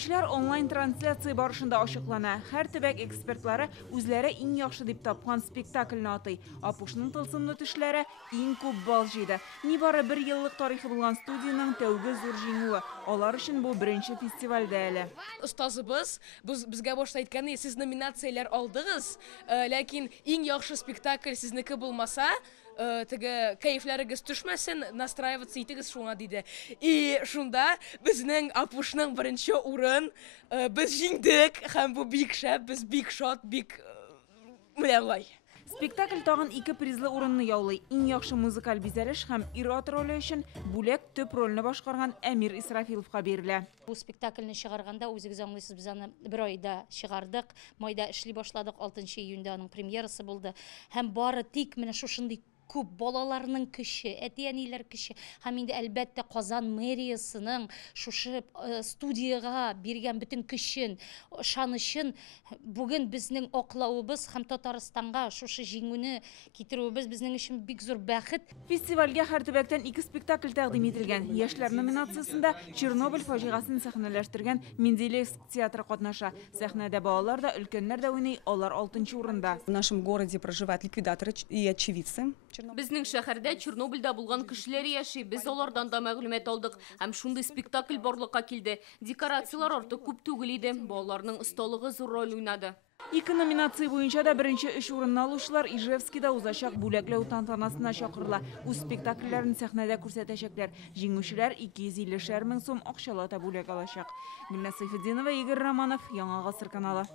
Җиңүчеләр онлайн трансляция барышында ачыклана. Һәр төбәк экспертлары үзләре иң яхшы дип тапкан спектакльне атый. Апушның тылсымлы төшләре иң күп бал җыйды. Нибары 1 еллык тарихы булган студияның тәүге зур җиңүе. Алар өчен бу беренче фестивальдә әле. Остазыбыз безгә башта әйткәне, сез номинацияләр алдыгыз, ләкин иң яхшы спектакль сезнеке булмаса, теге кайфларыгыз төшмәсен, настраиваться итегез шуңа диде. И шунда безнең Апушның беренче урын, без җиңдек һәм бу бик шәп, без бик шат, бик менә булай. Спектакль тагын 2 призлы урынны яулый. Иң яхшы музыкаль бизәлеш һәм ир-ат роле өчен бүләк төп рольне башкарган Әмир Исрафиловка бирелә. Бу спектакльне чыгарганда үзегез аңлыйсыз, без аны 1 айда чыгардык. Майда эшли башладык, 6 июньдә аның премьерасы булды. Һәм бары тик менә шушындый күп балаларның көче, әти-әниләр көче, һәм инде әлбәттә Казан мэриясының шушы студияга биргән бөтен көчен, ышанычын бүген безнең аклавыбыз һәм Татарстанга шушы җиңүне китерүебез безнең өчен бик зур бәхет. Фестивальгә һәр төбәктән 2 спектакль тәкъдим ителгән. Яшьләр номинациясендә Чернобыль фаҗигасын сәхнәләштергән Менделеевск театры катнаша. Сәхнәдә балалар да, өлкәннәр дә уйный, алар 6-нчы урында. В нашем городе проживают ликвидаторы и очевидцы. Безнең шәһәрдә Чернобыльдә булган кешеләр яши, без алардан да мәгълүмат алдык. Һәм шундый спектакль барлыкка килде. Декорациялар артык күп түгел иде. Балаларның осталыгы зур роль уйнады. 2 номинация буенча да беренче 3 урынны алучылар Ижевскида узачак бүләкләү тантанасына чакырыла. Үз спектакльләрен сәхнәдә күрсәтәчәкләр. Җиңүчеләр 250 мең сум акчалата бүләк алачак. Гөлнас Сайфетдинова, Игорь Романов, Яңа гасыр каналы.